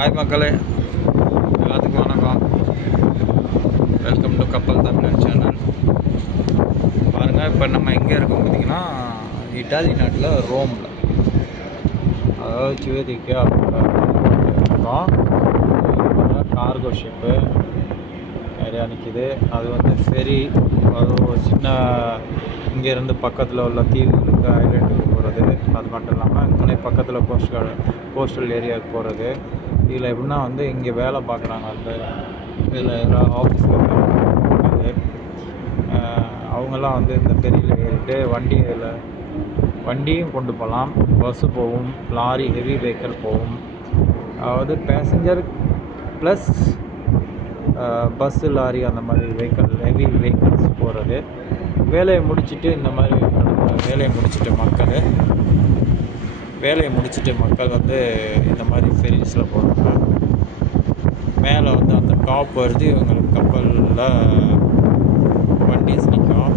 Hi மக்களே, எல்லாத்துக்கும் வணக்கம். வெல்கம் டு கப்பல் தமிழன் சேனல். பாருங்கள், இப்போ நம்ம எங்கே இருக்கோம் பார்த்தீங்கன்னா, இட்டாலி நாட்டில் ரோமில், அதாவது சிவதிக்கா இருக்கோம். கார்கோ ஷிப்பு நிறையா நிற்கிது. அது வந்து ஃபெரி, அது ஒரு சின்ன இங்கேருந்து பக்கத்தில் உள்ள தீவுகளுக்கு ஐலேண்டுக்கு போகிறது. அது மட்டும் இல்லாமல் முன்னே பக்கத்தில் கோஸ்டல் ஏரியாவுக்கு போகிறது. இதில் எப்படின்னா வந்து இங்கே வேலை பார்க்குறாங்க, அந்த இதில் எல்லாம் ஆஃபீஸில் அது அவங்கெல்லாம் வந்து இந்த ஃபெரியில் ஏறிட்டு வண்டியும் கொண்டு போகலாம். பஸ்ஸு போகும், லாரி, ஹெவி வெஹிக்கிள் போகும். அதாவது பேசஞ்சர் ப்ளஸ் பஸ்ஸு, லாரி அந்த மாதிரி ஹெவி வெஹிக்கிள்ஸ் போகிறது. வேலையை முடிச்சுட்டு இந்த மாதிரி வேலையை முடிச்சுட்டு மக்கள் வந்து இந்த மாதிரி ஃபெரிஸில் போகிறாங்க. மேலே வந்து அந்த டாப் வருது, இவங்களுக்கு கப்பலில் வண்டிஸ் நிற்கும்.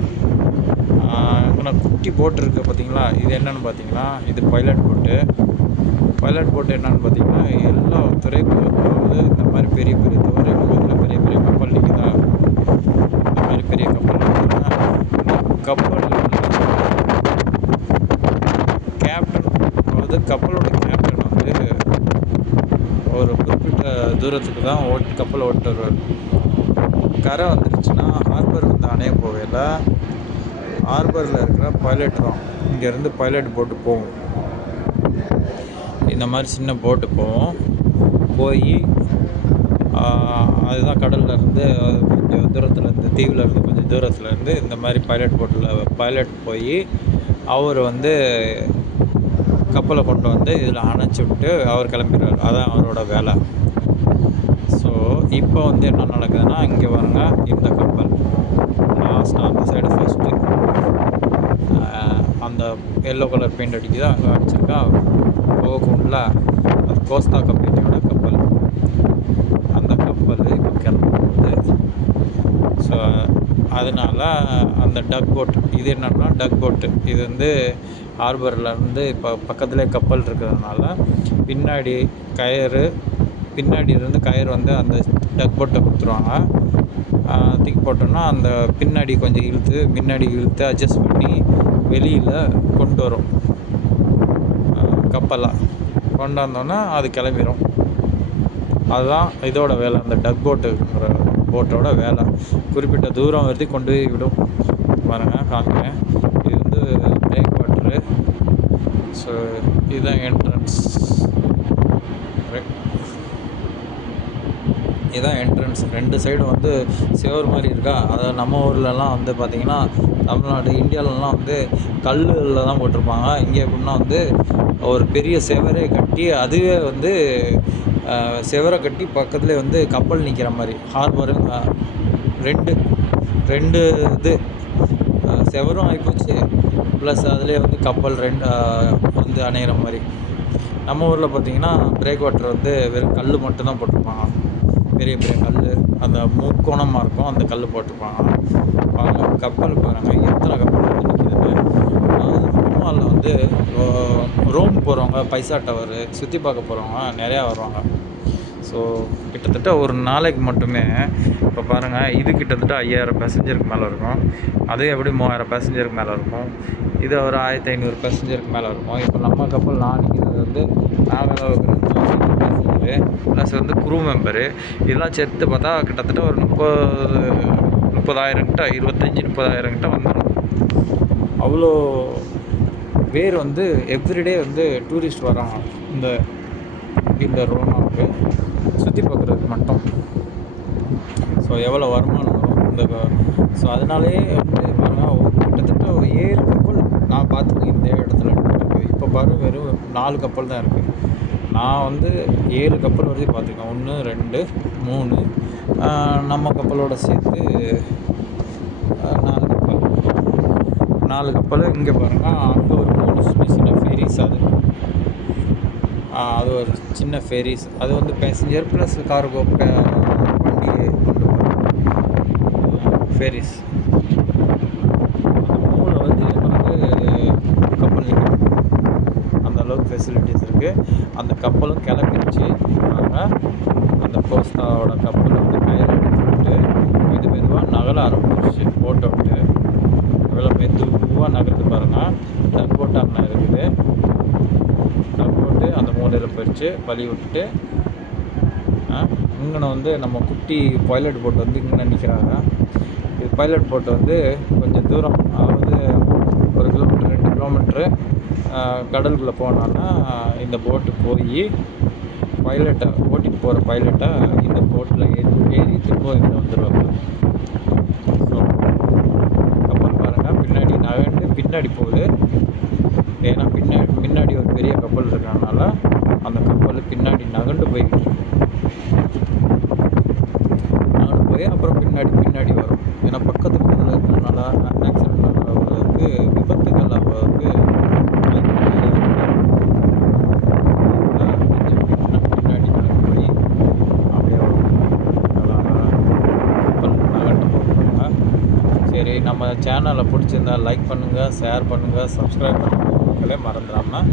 இங்கே குட்டி போட்டு இருக்குது பார்த்தீங்களா, இது என்னென்னு பார்த்தீங்கன்னா, இது பைலட் போட்டு என்னென்னு பார்த்தீங்கன்னா, எல்லா துறைமுகத்தில் இந்த மாதிரி பெரிய துறைமுகத்தில் பெரிய கப்பல் நிற்குதா, இந்த மாதிரி பெரிய கப்பல் நிற்குதுன்னா, கப்பல் கேப்டன், அதாவது கப்பலோட கேப்டன் வந்து ஒரு குறிப்பிட்ட தூரத்துக்கு தான் கப்பல் ஓட்டு வருவார். கரை வந்துருச்சுன்னா ஹார்பர் வந்து அணைய போகல, ஹார்பரில் இருக்கிற பைலட் தான். இங்கேருந்து பைலட் போட்டு போகும், இந்த மாதிரி சின்ன போட்டு போய் அதுதான் கடலில் இருந்து கொஞ்சம் தூரத்துலேருந்து, தீவிலேருந்து கொஞ்சம் தூரத்துலேருந்து இந்த மாதிரி பைலட் போய் அவர் வந்து கப்பலை கொண்டு வந்து இதில் அணைச்சி விட்டு அவர் கிளம்பிடுவார். அதான் அவரோட வேலை. ஸோ இப்போ வந்து என்ன நடக்குதுன்னா, இங்கே பாருங்க, இந்த கப்பல் லாஸ்ட்டாக அந்த சைடு ஃபஸ்ட்டு அந்த எல்லோ கலர் பெயிண்ட் அடிக்குதா, அங்கே அடிச்சிருக்கா போகும்ல, அது கோஸ்தா கம்பெனியோட கப்பல். அந்த கப்பல் இப்போ கிளம்புது. ஸோ அதனால் அந்த டக் போட், இது என்னன்னா டக் போட்டு, இது வந்து ஹார்பர்லேருந்து இப்போ பக்கத்துலேயே கப்பல் இருக்கிறதுனால பின்னாடி இருந்து கயிறு வந்து அந்த டக் போட்டை கொடுத்துருவாங்க. தூக்கி போட்டோன்னா அந்த பின்னாடி கொஞ்சம் முன்னாடி இழுத்து அட்ஜஸ்ட் பண்ணி வெளியில் கொண்டு வரும். கப்பலாக கொண்டாந்தோன்னா அது கிளம்பிடும். அதுதான் இதோட வேலை, அந்த டக் போட்டோட வேலை. குறிப்பிட்ட தூரம் வருது கொண்டு போய் விடும். பாருங்கள், காமிக்கிறேன். இது வந்து பிரேக் வாட்டரு. ஸோ இதுதான் என்ட்ரன்ஸ். இதுதான் என்ட்ரன்ஸ். ரெண்டு சைடும் வந்து சேவர் மாதிரி இருக்கா. அதாவது நம்ம ஊர்லலாம் வந்து பார்த்திங்கன்னா, தமிழ்நாடு, இந்தியாவிலலாம் வந்து கல்லில் தான் போட்டிருப்பாங்க. இங்கே எப்படின்னா வந்து ஒரு பெரிய செவரே கட்டி, அதுவே வந்து செவரை கட்டி பக்கத்துலேயே வந்து கப்பல் நிற்கிற மாதிரி ஹார்பரு. ரெண்டு இது செவரும் ஆகிப்போச்சு, ப்ளஸ் அதிலே வந்து கப்பல் வந்து அணையிற மாதிரி. நம்ம ஊரில் பார்த்திங்கன்னா பிரேக் வாட்டர் வந்து வெறும் கல் மட்டும்தான் போட்டிருப்பாங்க. பெரிய கல், அந்த முக்கோணமாக இருக்கும், அந்த கல் போட்டிருப்பாங்க. கப்பல் பாருங்கள், எத்தனை கப்பல் வந்து நிற்கிதுன்னு. ரோமாவில் வந்து ரோம் போகிறவங்க, பைசா டவரு சுற்றி பார்க்க போகிறவங்க நிறையா வருவாங்க. ஸோ கிட்டத்தட்ட ஒரு நாளைக்கு மட்டுமே இப்போ பாருங்கள், இது கிட்டத்தட்ட 5000 பேசஞ்சருக்கு மேலே இருக்கும். அது எப்படி 3000 பேசஞ்சருக்கு மேலே இருக்கும். இது ஒரு 1500 பேசஞ்சருக்கு மேலே இருக்கும். இப்போ நம்ம கப்பல் நிற்கிறது வந்து நாங்கள் பேசஞ்சரு ப்ளஸ் வந்து குரூ மெம்பரு இதெல்லாம் சேர்த்து பார்த்தா கிட்டத்தட்ட ஒரு 30,000 கிட்ட, 25-30,000 கிட்ட வந்துடும். அவ்வளோ பேர் வந்து எவ்ரிடே வந்து டூரிஸ்ட் வராங்க இந்த ரோமாவுக்கு சுற்றி பார்க்குறதுக்கு மட்டும். ஸோ எவ்வளோ வருமானம் வரும் ஸோ அதனாலே வந்து பாருங்கள், கிட்டத்தட்ட 7 கப்பல் நான் பார்த்துருக்கேன் இந்த இடத்துல இருக்குது. இப்போ பாருங்கள், வெறும் 4 கப்பல் தான் இருக்குது. நான் வந்து 7 கப்பல் வரைக்கும் பார்த்துருக்கேன். 1 2 3 நம்ம கப்பலோடு சேர்த்து 4 கப்பல். இங்கே பாருங்கள், அங்கே ஒரு 3 சின்ன ஃபெரிஸ், அது ஒரு சின்ன ஃபெரிஸ். அது வந்து பேசஞ்சர் ப்ளஸ் கார்கோ வண்டி கொண்டு போகிற ஃபெரிஸ். அந்த 3 வந்து எங்களுக்கு கப்பல் நிற்கும், அந்த அளவுக்கு ஃபெசிலிட்டிஸ் இருக்குது. அந்த கப்பலும் கிளம்பிடுச்சு. கோஸ்டாவோட கப்பல் வந்து கயிறு எடுத்துக்கிட்டு மெதுவாக நகர ஆரம்பிச்சிருச்சு. போட்டை விட்டு எவ்வளோ மெதுவாக நகர்த்து பாருங்கள். டக் போட் அங்கே இருக்குது. டக் போட்டு அந்த மூலையில் போயிடுச்சு. வழி விட்டுட்டு இங்கே வந்து நம்ம குட்டி பைலட் போட் வந்து இங்கே நிற்கிறாங்க. இது பைலட் போட் வந்து கொஞ்சம் தூரம், அதாவது 1 கிலோமீட்டர் 2 கிலோமீட்ரு கடலுக்குள்ளே போனோன்னா இந்த போட்டு போய் பைலட்டை ஓட்டிகிட்டு போகிற பைலட்டை இந்த போட்டில் ஏறி திரும்ப இங்கே வந்துடுவாங்க. ஸோ கப்பல் பாருங்கள் பின்னாடி நகர்ந்து பின்னாடி போகுது. ஏன்னா முன்னாடி ஒரு பெரிய கப்பல் இருக்கிறதுனால அந்த கப்பல் பின்னாடி நகர்ந்து போய்கிட்டு இருக்கு. நகர்ந்து போய் அப்புறம் பின்னாடி வரும். ஏன்னா பக்கத்தில் இருக்கிறதுனால ஆக்சிடென்ட் ஆகிறதுக்கு, விபத்துகள் ஆகிறதுக்கு பின்னாடி நகர்ந்து போய் அப்படியே கப்பல் நகர்ந்து போகிறாங்க. சரி, நம்ம சேனலை பிடிச்சிருந்தா லைக் பண்ணுங்கள், ஷேர் பண்ணுங்கள், சப்ஸ்கிரைப் பண்ணுங்கள் மக்களே, மறந்துடாமல்.